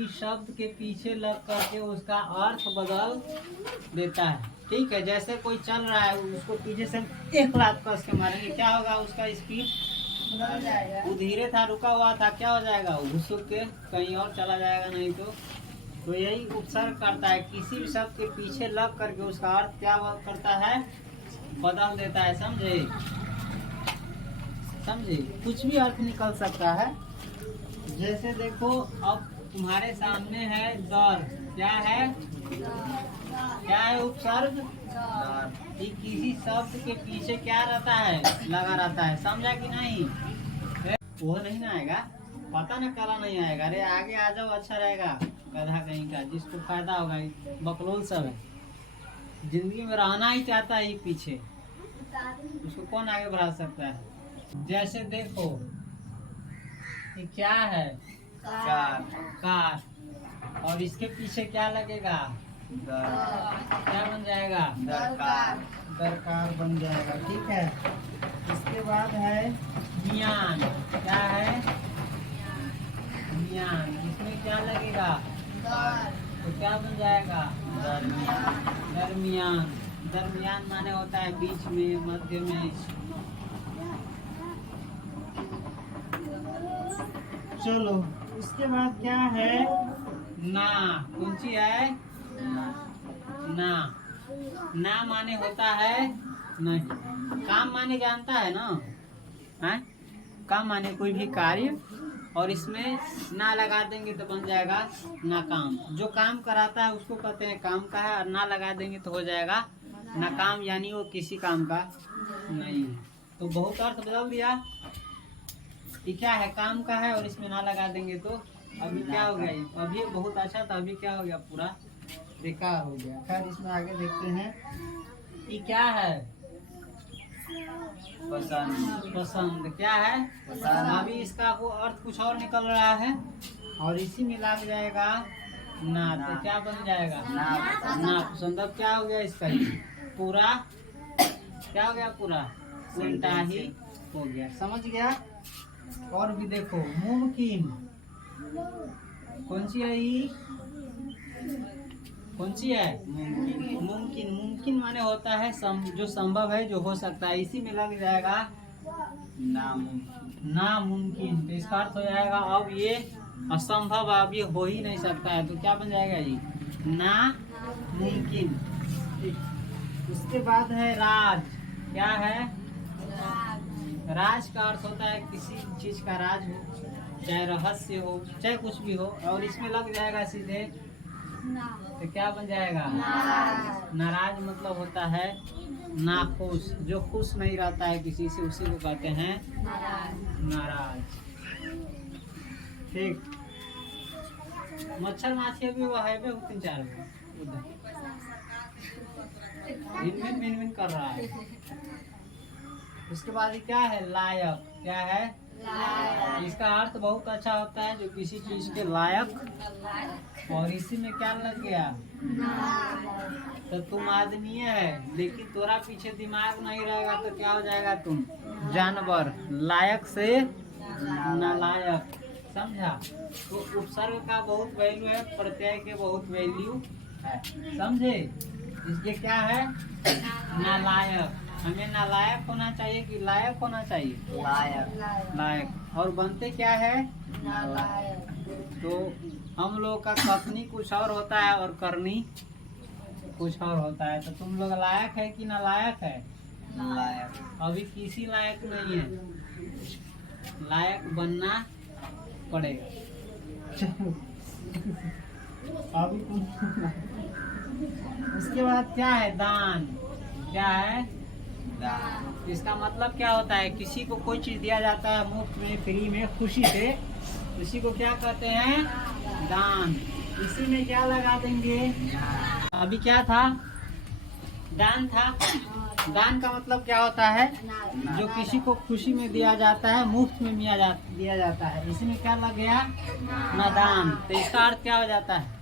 भी शब्द के पीछे लग करके उसका अर्थ बदल देता है। ठीक है, जैसे कोई चल रहा है उसको पीछे से एक लात कस के मारेंगे, क्या होगा, उसका स्पीड बदल जाएगा। वो धीरे था, रुका हुआ था, क्या हो जाएगा, वो घुसुक के कहीं और चला जाएगा। नहीं तो यही उपसर्ग करता है, किसी भी शब्द के पीछे लग करके उसका अर्थ क्या करता है, बदल देता है। समझे? समझे? कुछ भी अर्थ निकल सकता है। जैसे देखो, अब तुम्हारे सामने है दर, क्या है, क्या है, उपसर्ग। ये किसी शब्द के पीछे क्या रहता है, लगा रहता है। समझा कि नहीं? वो नहीं ना आएगा, पता ना काला नहीं आएगा। अरे आगे आ जाओ, अच्छा रहेगा। गधा कहीं का, जिसको फायदा होगा। बकलोल सब है, जिंदगी में रहना ही चाहता है पीछे, उसको कौन आगे बढ़ा सकता है। जैसे देखो, ये क्या है, कार, और इसके पीछे क्या लगेगा, क्या बन जाएगा, दरकार बन जाएगा। ठीक है, इसके बाद है मियान, क्या है, मियान, इसमें क्या लगेगा, तो क्या बन जाएगा, दरमियान। दरमियान माने होता है बीच में, मध्य में। चलो, उसके बाद क्या है, ना, कौन सी है, ना माने होता है नहीं। काम माने जानता है ना, है काम माने कोई भी कार्य, और इसमें ना लगा देंगे तो बन जाएगा नाकाम। जो काम कराता है उसको कहते हैं काम का है, और ना लगा देंगे तो हो जाएगा नाकाम, यानी वो किसी काम का नहीं है। तो बहुत अर्थ बदल दिया। ये क्या है, काम का है, और इसमें ना लगा देंगे तो अभी क्या हो गया, अभी बहुत अच्छा था, अभी क्या हो गया, पूरा बेकार हो गया। खैर, इसमें आगे देखते हैं। ये क्या है, पसंद, क्या है, अभी इसका वो अर्थ कुछ और निकल रहा है, और इसी में लग जाएगा ना, तो क्या बन जाएगा, ना पसंद। अब क्या हो गया, इसका पूरा क्या हो गया, पूरा उल्टा ही हो गया। समझ गया? और भी देखो, मुमकिन, कौन सी है ये, कौन सी है, मुमकिन। मुमकिन माने होता है जो संभव है, जो हो सकता है। इसी में लग जाएगा नामुमकिन। तो इसका अर्थ हो जाएगा अब ये असंभव, अब ये हो ही नहीं सकता है, तो क्या बन जाएगा ये, नामुमकिन। उसके बाद है राज, क्या है, राज का अर्थ होता है किसी चीज का राज हो, चाहे रहस्य हो, चाहे कुछ भी हो, और इसमें लग जाएगा सीधे, तो क्या बन जाएगा, नाराज। मतलब होता है नाखुश, जो खुश नहीं रहता है किसी से, उसी को कहते हैं नाराज। ठीक, मच्छर माछी अभी वो है 3-4 मिन कर रहा है। उसके बाद क्या है, लायक, क्या है, इसका अर्थ बहुत अच्छा होता है, जो किसी चीज के लायक, और इसी में क्या लग गया, तो तुम आदमी है, लेकिन तोरा पीछे दिमाग नहीं रहेगा तो क्या हो जाएगा, तुम जानवर। लायक से नालायक। समझा? तो उपसर्ग का बहुत वैल्यू है, प्रत्यय के बहुत वैल्यू है। समझे? इसके क्या है, नालायक। हमें नालायक होना चाहिए कि लायक होना चाहिए, लायक। और बनते क्या है, नालायक। तो हम लोग का कथनी कुछ और होता है और करनी कुछ और होता है। तो तुम लोग लायक है कि नालायक है, लायक। अभी किसी लायक नहीं है, लायक बनना पड़ेगा। अभी तुम उसके बाद क्या है, दान, क्या है, दान। इसका मतलब क्या होता है, किसी को कोई चीज दिया जाता है मुफ्त में, फ्री में, खुशी से, इसी को क्या कहते हैं, दान। इसी में क्या लगा देंगे, अभी क्या था, दान था। दान का मतलब क्या होता है, जो किसी को खुशी में दिया जाता है, मुफ्त में दिया जाता है। इसी में क्या लग गया, नादान। तो इसका अर्थ क्या हो जाता है,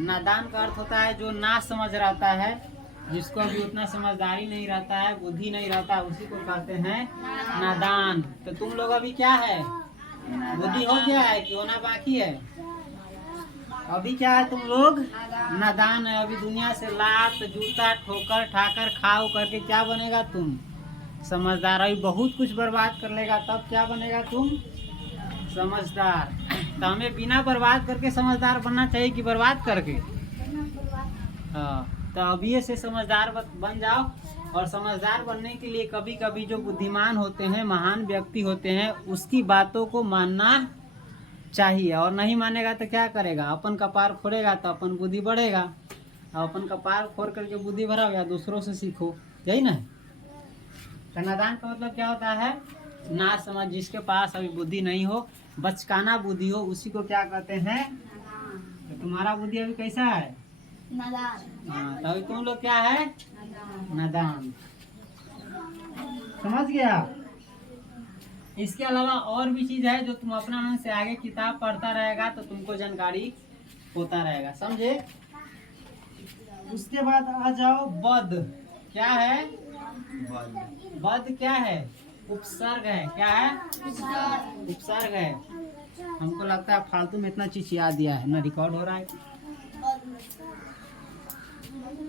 नादान का अर्थ होता है जो ना समझ रहता है, जिसको अभी उतना समझदारी नहीं रहता है, बुद्धि नहीं रहता है, उसी को कहते हैं नादान। तो तुम लोग अभी क्या है, बुद्धि हो गया है कि होना बाकी है, अभी क्या है, तुम लोग नादान है। अभी दुनिया से लात जूता ठोकर ठाकर खाओ करके क्या बनेगा तुम? समझदार। अभी बहुत कुछ बर्बाद कर लेगा तब क्या बनेगा तुम? समझदार। तो हमें बिना बर्बाद करके समझदार बनना चाहिए कि बर्बाद करके? हाँ, तो अभी से समझदार बन जाओ। और समझदार बनने के लिए कभी कभी जो बुद्धिमान होते हैं, महान व्यक्ति होते हैं, उसकी बातों को मानना चाहिए। और नहीं मानेगा तो क्या करेगा? अपन कपार फोड़ेगा तो अपन बुद्धि बढ़ेगा। और अपन कपार फोड़ करके बुद्धि बढ़ाओ या दूसरों से सीखो, यही ना? तो नादान का मतलब क्या होता है? ना समझ। जिसके पास अभी बुद्धि नहीं हो, बचकाना बुद्धि हो, उसी को क्या कहते हैं? तो तुम्हारा बुद्धि अभी कैसा है? नादान। हाँ, तो अभी तुम लोग क्या है? नादान। समझ गया? इसके अलावा और भी चीज है जो तुम अपना मन से आगे किताब पढ़ता रहेगा तो तुमको जानकारी होता रहेगा, समझे? उसके बाद आ जाओ बद। क्या है? बद क्या है? उपसर्ग है। क्या है? उपसर्ग है। हमको लगता है फालतू में इतना चीज याद दिया है ना, रिकॉर्ड हो रहा है।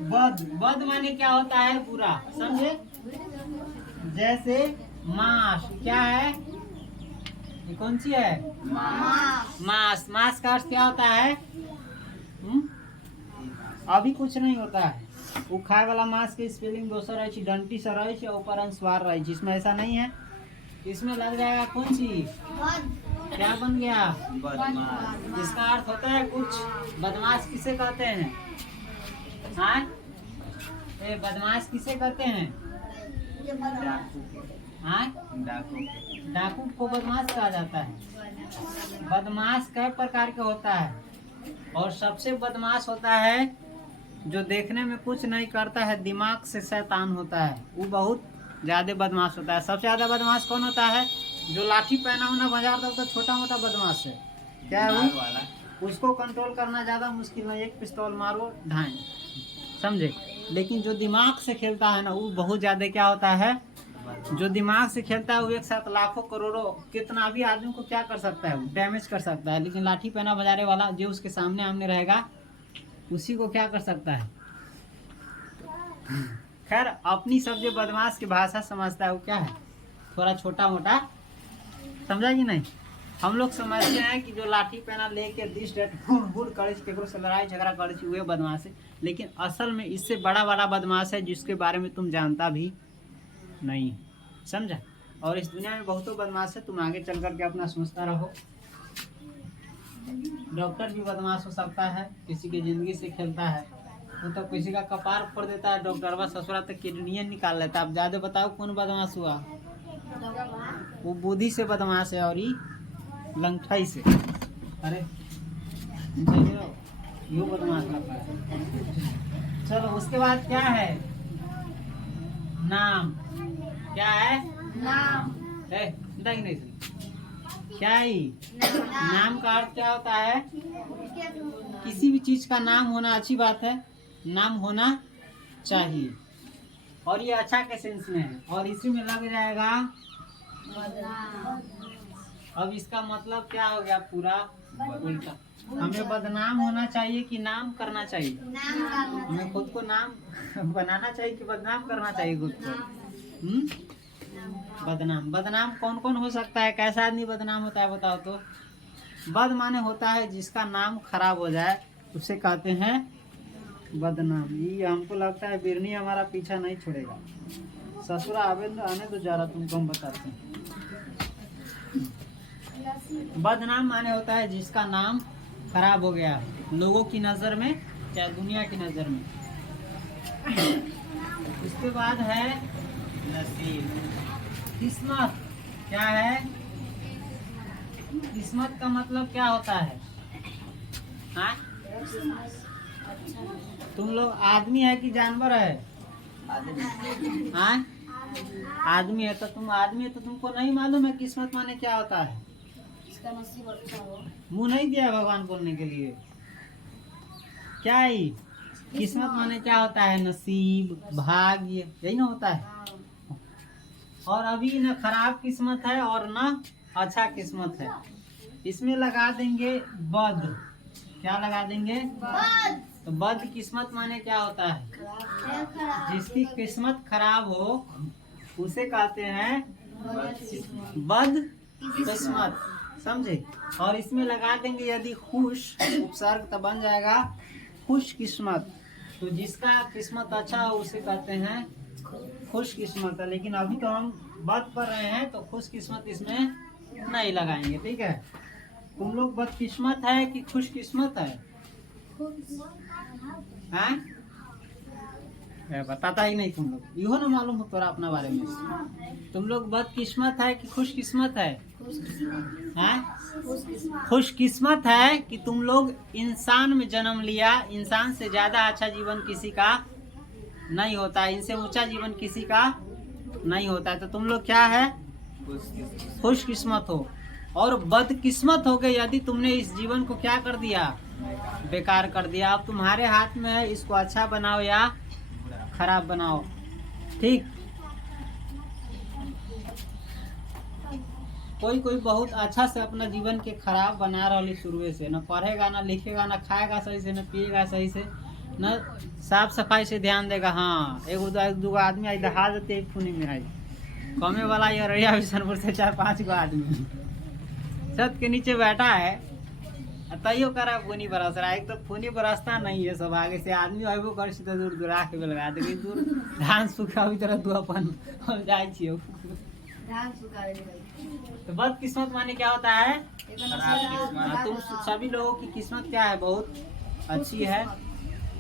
बद। बद माने क्या होता है? बुरा, समझे? जैसे मांस। क्या है? ये कौन सी है? मांस। मांस का अर्थ क्या होता है? अभी कुछ नहीं होता है। वो खाए वाला मांस के स्पेलिंग दोसर है, डंटी सर है, ऊपर अनुस्वार है। जिसमें ऐसा नहीं है, इसमें लग जाएगा कौन सी? क्या बन गया? बदमाश। इसका अर्थ होता है कुछ। बदमाश किसे कहते हैं? हाँ, बदमाश किसे कहते हैं? हाँ, डाकू को बदमाश कहा जाता है। बदमाश कई प्रकार के होता है, और सबसे बदमाश होता है जो देखने में कुछ नहीं करता है, दिमाग से शैतान होता है। वो बहुत ज्यादा बदमाश होता है। सबसे ज्यादा बदमाश कौन होता है? जो लाठी पहना होना बाजार तक तो छोटा मोटा बदमाश है। क्या है वो? उसको कंट्रोल करना ज्यादा मुश्किल नहीं। एक पिस्तौल मारो ढाई, समझे? लेकिन जो दिमाग से खेलता है ना, वो बहुत ज्यादा क्या होता है? जो दिमाग से खेलता है वो एक साथ लाखों करोड़ों कितना भी आदमी को क्या कर सकता है? डैमेज कर सकता है। लेकिन लाठी पहना बजाने वाला जो उसके सामने आमने रहेगा, उसी को क्या कर सकता है? खैर, अपनी सब जो बदमाश की भाषा समझता है वो क्या है? थोड़ा छोटा मोटा, समझा कि नहीं? हम लोग समझते हैं कि जो लाठी पहना लेके दिस डेट गुड़ करे, केकरो से लड़ाई झगड़ा करे, वो बदमाश है। लेकिन असल में इससे बड़ा बड़ा बदमाश है जिसके बारे में तुम जानता भी नहीं, समझा? और इस दुनिया में बहुतों बदमाश है। तुम आगे चल करके अपना सोचता रहो। डॉक्टर भी बदमाश हो सकता है, किसी की जिंदगी से खेलता है। वो तो किसी का कपार फोड़ देता है, डॉक्टर बस ससुरा तक किडनी निकाल लेता है। अब ज्यादा बताओ कौन बदमाश हुआ? वो बुद्धि से बदमाश है और ये लंगठाई से। अरे यो बदमाश लगता है। चलो, उसके बाद क्या है? नाम। क्या है? नाम। नहीं, क्या ही? नाम का अर्थ क्या होता है? किसी भी चीज का नाम होना अच्छी बात है, नाम होना चाहिए। और ये अच्छा के सेंस में है, और इसी में लग जाएगा। अब इसका मतलब क्या हो गया? पूरा उल्टा। हमें बदनाम होना चाहिए कि नाम करना चाहिए? हमें खुद को नाम बनाना चाहिए कि बदनाम करना चाहिए खुद को? बदनाम। बदनाम कौन कौन हो सकता है? कैसा आदमी बदनाम होता है बताओ तो? बद माने होता है जिसका नाम खराब हो जाए, उसे कहते हैं बदनाम। ये हमको लगता है बिरनी हमारा पीछा नहीं छोड़ेगा। ससुरा आने तो जा रहा, तुमको हम बताते हैं। बदनाम माने होता है जिसका नाम खराब हो गया लोगों की नजर में, चाहे दुनिया की नजर में। इसके बाद है नसीब। किस्मत। क्या है? किस्मत का मतलब क्या होता है? हाँ? तुम लोग आदमी है कि जानवर है? हाँ, आदमी है। तो तुम आदमी है तो तुमको नहीं मालूम है किस्मत माने क्या होता है? मुंह नहीं दिया भगवान बोलने के लिए। क्या ही? किस्मत माने क्या होता है? नसीब, भाग्य, यही ना होता है। और अभी न खराब किस्मत है और न अच्छा किस्मत है। इसमें लगा देंगे बद। क्या लगा देंगे? तो बदकिस्मत माने क्या होता है? जिसकी किस्मत खराब हो उसे कहते हैं बदकिस्मत, समझे? और इसमें लगा देंगे यदि खुश, उपसर्ग तो बन जाएगा खुश किस्मत। तो जिसका किस्मत अच्छा हो उसे कहते हैं खुश किस्मत है। लेकिन अभी तो हम बात कर रहे हैं तो खुश किस्मत इसमें नहीं लगाएंगे, ठीक है? तुम लोग बदकिस्मत है कि खुश किस्मत है? हैं? बताता ही नहीं तुम लोग, इहो ना मालूम हो तोरा अपना बारे में। तुम लोग बदकिस्मत है कि खुश किस्मत है? खुश किस्मत है कि तुम लोग इंसान में जन्म लिया। इंसान से ज्यादा अच्छा जीवन किसी का नहीं होता है, इनसे ऊंचा जीवन किसी का नहीं होता है। तो तुम लोग क्या है? खुश किस्मत हो। और बदकिस्मत हो गए यदि तुमने इस जीवन को क्या कर दिया? बेकार कर दिया। अब तुम्हारे हाथ में है, इसको अच्छा बनाओ या खराब बनाओ, ठीक? कोई कोई बहुत अच्छा से अपना जीवन के खराब बना रही शुरू से, न पढ़ेगा, न लिखेगा, न खाएगा सही से, न पिएगा सही से, न साफ सफाई से ध्यान देगा। हाँ, एगो दो आदमी आई दहा देते पुणे में आई कमे वाला ये रैया बिशनपुर से 4-5 गो आदमी छत के नीचे बैठा है, तैयो करा फूनी बरस रहा है। एक तो फूनी बरसता नहीं है, सब आगे से आदमी अबो कर तो दूर दूर आके लगा दे दूर धान सूखा हुई तरह तू अपन हम जाए छियो धान सूखा। तो बदकिस्मत माने क्या होता है? तुम सभी लोगों की किस्मत क्या है? बहुत अच्छी है,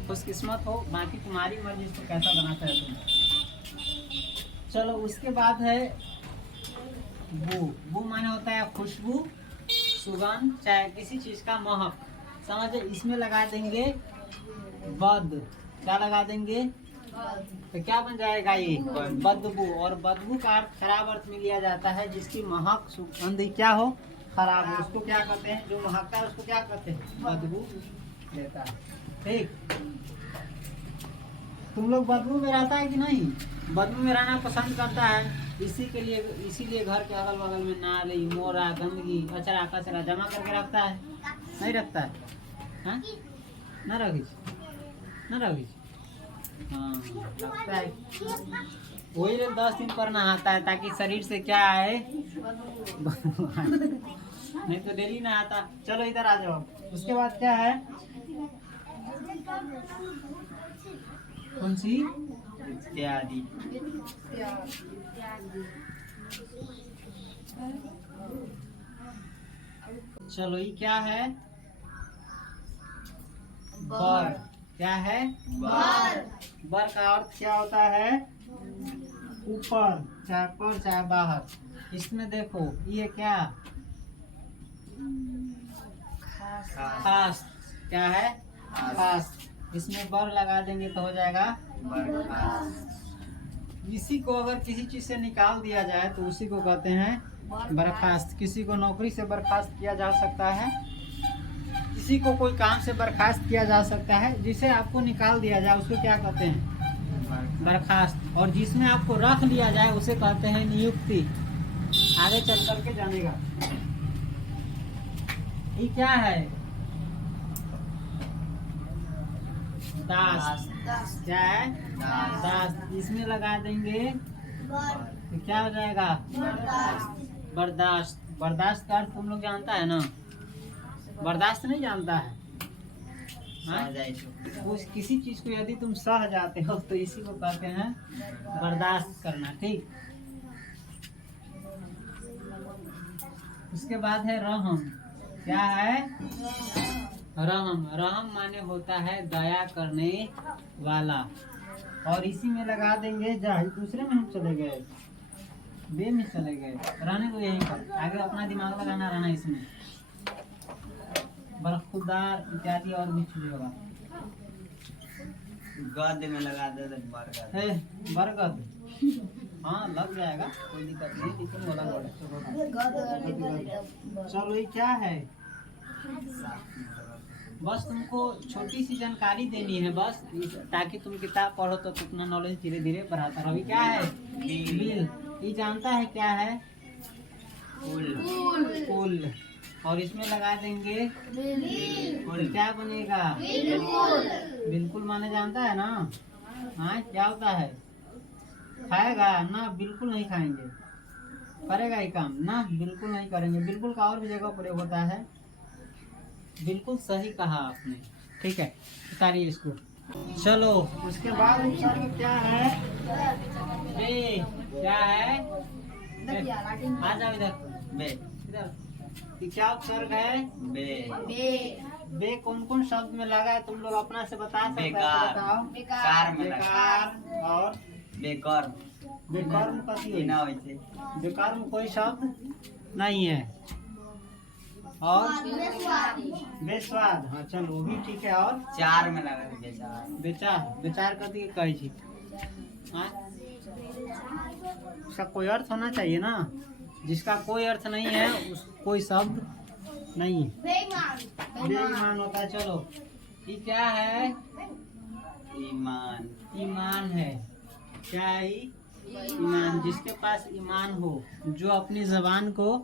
खुशकिस्मत हो। बाकी तुम्हारी मर्जी इसको कैसा बनाता है तुम। चलो उसके बाद है बू। बू माने होता है खुशबू, सुगंध, चाहे किसी चीज का महक, समझे? इसमें लगा देंगे बद। क्या लगा देंगे? तो क्या बन जाएगा ये? बदबू। और बदबू का अर्थ खराब अर्थ में लिया जाता है, जिसकी महक सुगंध क्या हो? खराब हो, उसको क्या कहते हैं? जो महकता है उसको क्या कहते हैं? बदबू देता है, ठीक? तुम लोग बदबू में रहता है कि नहीं? बदबू में रहना पसंद करता है, इसीलिए घर के अगल बगल में नाली, मोरा, गंदगी, कचरा कचरा जमा करके रखता है, नहीं रखता है? हाँ? न रखी हाँ, लगता है वही 10 दिन पर नहाता है ताकि शरीर से क्या आए नहीं तो डेली नहाता। चलो इधर आ जाओ। उसके बाद क्या है? कौन सी? इत्यादि। चलो ये क्या है? बर। क्या है? बर। बर का अर्थ क्या होता है? ऊपर, चाहे पर चाहे बाहर। इसमें देखो ये क्या? खास। क्या है? खास। इसमें बर लगा देंगे तो हो जाएगा बर्खास्त। इसी को अगर किसी चीज से निकाल दिया जाए तो उसी को कहते हैं बर्खास्त। किसी को नौकरी से बर्खास्त किया जा सकता है, किसी को कोई काम से बर्खास्त किया जा सकता है। जिसे आपको निकाल दिया जाए उसको क्या कहते हैं? बर्खास्त। और जिसमें आपको रख लिया जाए उसे कहते हैं नियुक्ति। आगे चल करके जानेगा। ये क्या है? दास। क्या है? दास। इसमें लगा देंगे तो क्या हो जाएगा? बर्दाश्त। बर्दाश्त का अर्थ तुम लोग जानता है ना? बर्दाश्त नहीं जानता है? उस किसी चीज को यदि तुम सह जाते हो तो इसी को कहते हैं बर्दाश्त करना, ठीक? उसके बाद है रहम। क्या है? रहम। रहम माने होता है दया करने वाला। और इसी में लगा देंगे जा। दूसरे में हम चले गए, बे में चले गए, रहने को यहीं पर। आगे अपना दिमाग लगाना रहना इसमें। बरखुदार इत्यादि और भी चीजें होगा। गद में लगा दे बरगद। बरगद हाँ लग जाएगा, कोई दिक्कत नहीं, लेकिन बोला चलो ये क्या है? बस तुमको छोटी सी जानकारी देनी है बस, ताकि तुम किताब पढ़ो तो अपना नॉलेज धीरे धीरे बढ़ाता रहो। क्या है? बिल। ये जानता है क्या है? फूल। फूल। और इसमें लगा देंगे बिल्कुल। तो क्या बनेगा? बिल्कुल माने जानता है ना? हाँ, क्या होता है? खाएगा ना? बिल्कुल नहीं खाएंगे। करेगा ये काम ना? बिल्कुल नहीं करेंगे। बिल्कुल का और भी जगह प्रयोग होता है। बिल्कुल सही कहा आपने। ठीक है, उतारिए इसको। चलो, उसके बाद उपसर्ग क्या है? बे। क्या है? आ जाओ इधर। बे। इधर। ये क्या उपसर्ग है? बे। बे कौन कौन शब्द में लगा है? तुम लोग अपना से बता सकते हो? बेकार। बताओ। कार में लगा। बेकार और बेकर। बेकर्म कथी है? बिना वैसे। बेकर्म कोई शब्द नहीं है। और बेस्वाद। हाँ चलो, वो भी ठीक है। और चार में लगा है बेचार। बेचार। बेचार कथी के कहे छी? हाँ? उसका कोई अर्थ होना चाहिए ना। जिसका कोई अर्थ नहीं है उस कोई शब्द नहीं है। बेईमान होता है। चलो, ये क्या है? ईमान। ईमान है। क्या है ये? ईमान। जिसके पास ईमान हो, जो अपनी जबान को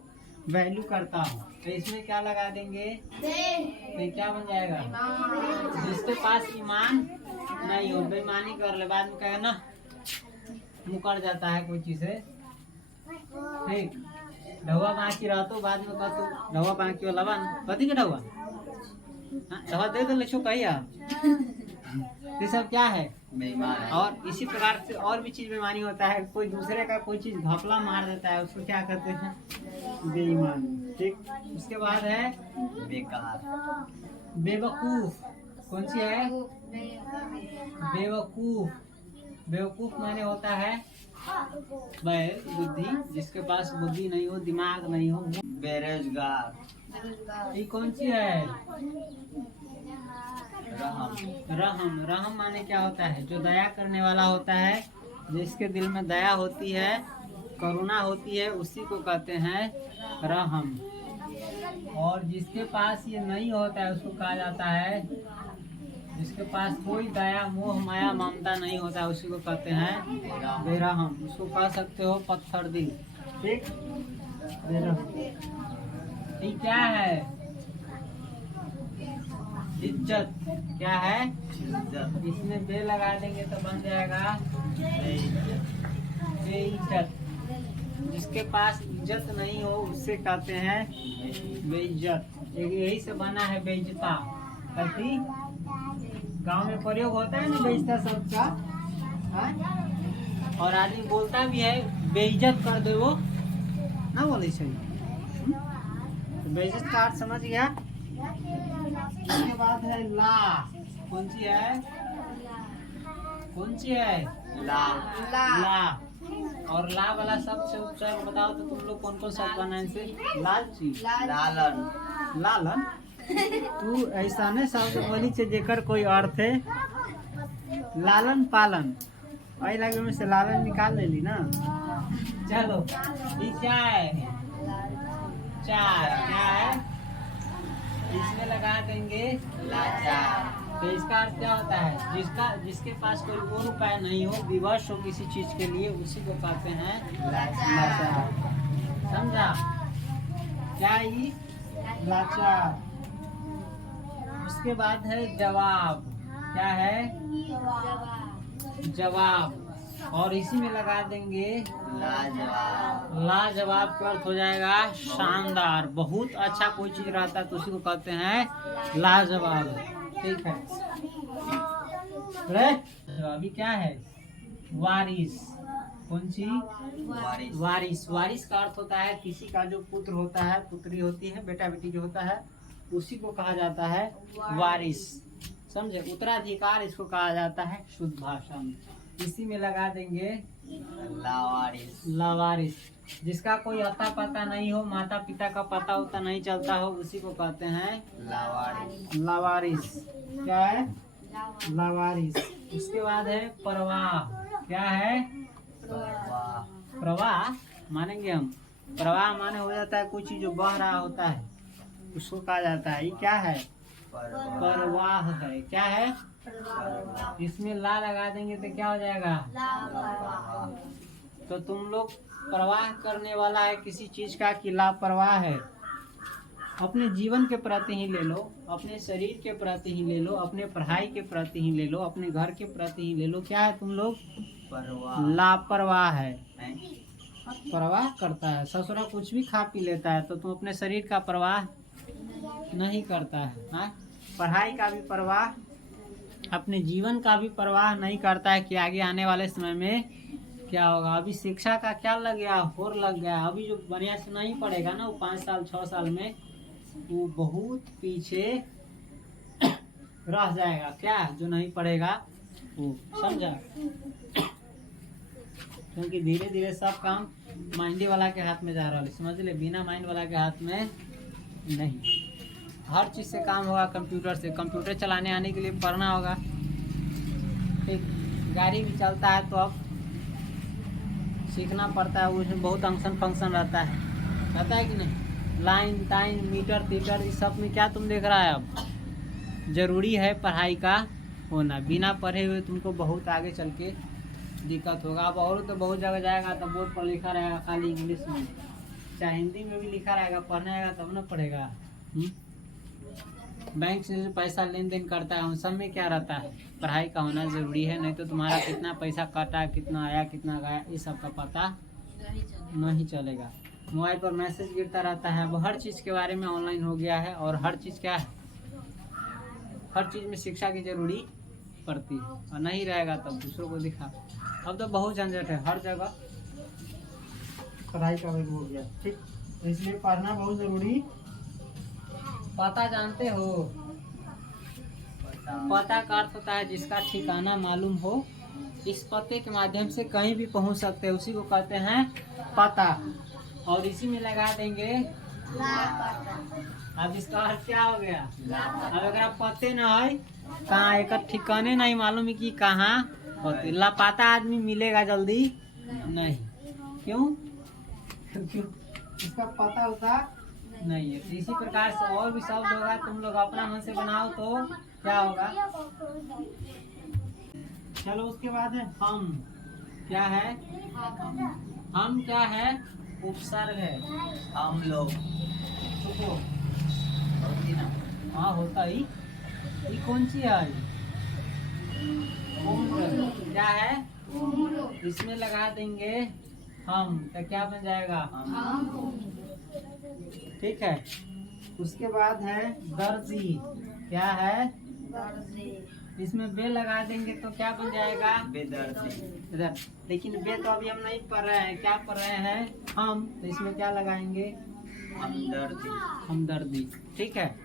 वैल्यू करता हो, तो इसमें क्या लगा देंगे? तो क्या बन जाएगा? जिसके पास ईमान नहीं हो, बेईमानी कर ले, बाद में कहे ना मुकर जाता है कोई चीज से। ठीक, ढवा बाकी रहतो, बाद में कहतो ढवा बाकी वाला बन कथी के ढवा? ढवा दे दो लेचो कहिया। ये सब क्या है? बेईमान। और इसी प्रकार से और भी चीज बेईमानी होता है। कोई दूसरे का कोई चीज घपला मार देता है, उसको क्या कहते हैं? बेईमानी। ठीक, उसके बाद है बेकार। बेवकूफ। कौन सी है? बेवकूफ। बेवकूफ माने होता है बुद्धि, जिसके पास बुद्धि नहीं हो, दिमाग नहीं हो। बेरोजगार। ये कौन सी है? रहम। रहम। रहम माने क्या होता है? जो दया करने वाला होता है, जिसके दिल में दया होती है, करुणा होती है, उसी को कहते हैं रहम। और जिसके पास ये नहीं होता है उसको कहा जाता है, जिसके पास कोई दया मोह माया ममता नहीं होता, उसी को कहते हैं बेरहम। उसको कह सकते हो पत्थर दिल। ठीक, बेरहम। ये क्या है? इज्जत। क्या है? इज्जत। इसमें बे लगा देंगे तो बन जाएगा बेइज्जत। जिसके पास इज्जत नहीं हो उससे कहते हैं बेइज्जत। यही से बना है बेइज्जता। कथी? गांव में प्रयोग होता है ना बेइज्जता शब्द का। हाँ? और आदमी बोलता भी है बेइज्जत कर दे वो ना बोले सही। तो बेइज्जत का अर्थ समझ गया। उसके बाद है ला। कौन सी है? कौन सी है? ला। ला। और ला वाला शब्द से उपसर्ग बताओ तो तुम लोग कौन कौन शब्द बना इनसे? लालची। लालन। लालन। तू ऐसा ने शब्द बोली से जेकर कोई अर्थ है। लालन पालन। वही लगे में से लालन निकाल लेली ना। चलो, ये क्या है? चार। क्या है? इसमें लगा देंगे लाचार। तो इसका अर्थ क्या होता है? जिसके पास कोई और उपाय नहीं हो, विवश हो किसी चीज के लिए, उसी को कहते हैं लाचार। समझा? क्या ये? लाचार। उसके बाद है जवाब। क्या है? जवाब। और इसी में लगा देंगे लाजवाब। लाजवाब का अर्थ हो जाएगा शानदार। बहुत अच्छा कोई चीज रहता है तो उसी को कहते हैं लाजवाब। ठीक है। तो अभी क्या है? वारिस। कौन सी? वारिस। वारिस। वारिस का अर्थ होता है किसी का जो पुत्र होता है, पुत्री होती है, बेटा बेटी जो होता है, उसी को कहा जाता है वारिस। समझे? उत्तराधिकार इसको कहा जाता है शुद्ध भाषा में। इसी में लगा देंगे लावारिस। लावारिस। जिसका कोई अता पता नहीं हो, माता पिता का पता उता नहीं चलता हो, उसी को कहते हैं लावारिस। लावारिस। क्या है? लावारिस। उसके बाद है प्रवाह। क्या है? परवाह। प्रवाह मानेंगे हम। प्रवाह माने हो जाता है कोई चीज जो बह रहा होता है, उसको कहा जाता है। ये क्या है? परवाह। प्रवाह है। क्या है? परवाह। इसमें ला लगा देंगे तो क्या हो जाएगा? लापरवाह। तो तुम लोग प्रवाह करने वाला है किसी चीज का कि लापरवाह है? अपने जीवन के प्रति ही ले लो, अपने शरीर के प्रति ही ले लो, अपने पढ़ाई के प्रति ही ले लो, अपने घर के प्रति ही ले लो। क्या है तुम लोग? परवाह लापरवाह है। हैं? परवाह करता है, ससुरा कुछ भी खा पी लेता है तो तुम अपने शरीर का परवाह नहीं करता है। हाँ? पढ़ाई का भी परवाह, अपने जीवन का भी परवाह नहीं करता है कि आगे आने वाले समय में क्या होगा। अभी शिक्षा का क्या लग गया, होर लग गया। अभी जो बढ़िया से नहीं पढ़ेगा ना, वो 5 साल 6 साल में वो बहुत पीछे रह जाएगा। क्या जो नहीं पढ़ेगा वो, समझा? क्योंकि धीरे धीरे सब काम माइंडी वाला के हाथ में जा रहा है, समझ ले। बिना माइंड वाला के हाथ में नहीं। हर चीज़ से काम होगा कंप्यूटर से। कंप्यूटर चलाने आने के लिए पढ़ना होगा। ठीक, गाड़ी भी चलता है तो अब सीखना पड़ता है, उसमें बहुत फंक्शन रहता है कि नहीं? लाइन टाइन मीटर तीटर इस सब में क्या तुम देख रहा है? अब जरूरी है पढ़ाई का होना। बिना पढ़े हुए तुमको बहुत आगे चल के दिक्कत होगा। अब और तो बहुत जगह जाएगा तो बोर्ड पर लिखा रहेगा खाली इंग्लिश में, चाहे हिंदी में भी लिखा रहेगा, पढ़ने आएगा तब ना पढ़ेगा। बैंक से जो पैसा लेन देन करता है उन सब में क्या रहता है? पढ़ाई का होना ज़रूरी है, नहीं तो तुम्हारा कितना पैसा कटा, कितना आया, कितना गया, ये सब का पता नहीं चलेगा। मोबाइल पर मैसेज गिरता रहता है। अब हर चीज़ के बारे में ऑनलाइन हो गया है और हर चीज़ क्या है, हर चीज़ में शिक्षा की जरूरी पड़ती है। और नहीं रहेगा तब दूसरों को दिखा। अब तो बहुत झंझट है, हर जगह पढ़ाई का भी हो गया। ठीक, तो इसलिए पढ़ना बहुत ज़रूरी। पता जानते हो? पता का अर्थ होता है जिसका ठिकाना मालूम हो। इस पते के माध्यम से कहीं भी पहुंच सकते हैं, उसी को कहते हैं पता। और इसी में लगा देंगे अब इसका अर्थ क्या हो गया? अब अगर आप पते ना है कहाँ, एक ठिकाने नहीं मालूम है कि कहाँ होते, लापता आदमी मिलेगा जल्दी नहीं। क्यों? क्योंकि इसका पता होता नहीं है। तो इसी प्रकार से और भी शब्द होगा, तुम लोग अपना मन से बनाओ तो क्या होगा। चलो उसके बाद है हम। क्या है? हम क्या है? उपसर्ग है। हम लोग रुको। होती ना। हाँ होता ही। ये कौन सी है? उम्र। क्या है? इसमें लगा देंगे हम, तो क्या बन जाएगा? ठीक है। उसके बाद है दर्जी। क्या है? इसमें बे लगा देंगे तो क्या बन जाएगा? बेदर्दी। इधर। लेकिन बे तो अभी हम नहीं पढ़ रहे हैं, क्या पढ़ रहे हैं? हम। तो इसमें क्या लगाएंगे? हमदर्दी। हमदर्दी। ठीक है।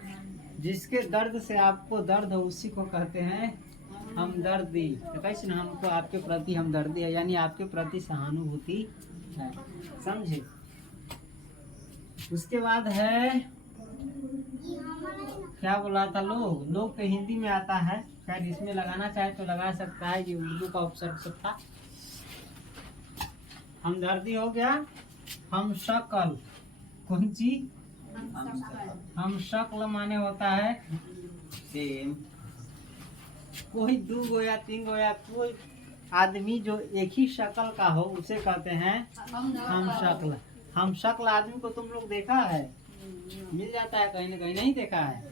जिसके दर्द से आपको दर्द हो उसी को कहते हैं हमदर्दी। तो कैसे ना, हमको आपके प्रति हमदर्दी है, यानी आपके प्रति सहानुभूति है। समझे? उसके बाद है क्या बोला था? लोग। लोग तो हिंदी में आता है, शायद इसमें लगाना चाहे तो लगा सकता है, ये उर्दू का उपसर्ग सब था। हमदर्दी हो गया। हम शक्ल। कौन सी? हम शक्ल माने होता है सेम। कोई 2 गो या 3 गो या कोई आदमी जो एक ही शक्ल का हो उसे कहते हैं हम शक्ल। हम शक्ल आदमी को तुम लोग देखा है? मिल जाता है कहीं ना कहीं, नहीं देखा है?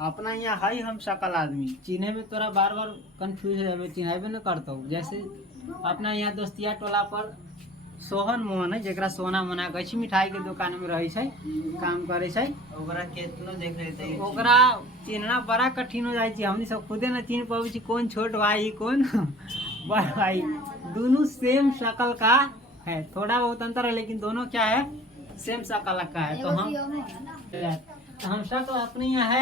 अपना यहाँ है हम शक्ल आदमी। चिन्हे में तोरा बार बार कंफ्यूज है, चिन्हबे न करता हूँ। जैसे अपना यहाँ दोस्तिया टोला पर सोहन मोहन है, जरा सोना मोना कहै छै, मिठाई के दुकान में रहे छै, काम करे छै। ओकरा केतनो देख लेते हैं। ओकरा चिन्हना बड़ा कठिन हो जाए छै। हमनी सब खुदे न चिन्ह पाबै छी कौन छोट भाई कौन बड़ भाई। दोनों सेम शक्ल का है, थोड़ा बहुत अंतर है लेकिन दोनों क्या है? सेम शक्ल का है। तो हम शक्ल अपने यहाँ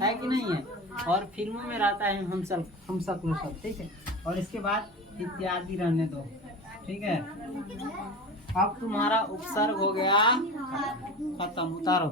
है कि नहीं है? और फिल्मों में रहता है हम शक्ल सब। ठीक है। और इसके बाद इत्यादि रहने दो। ठीक है। अब तुम्हारा उपसर्ग हो गया खत्म। उतारो।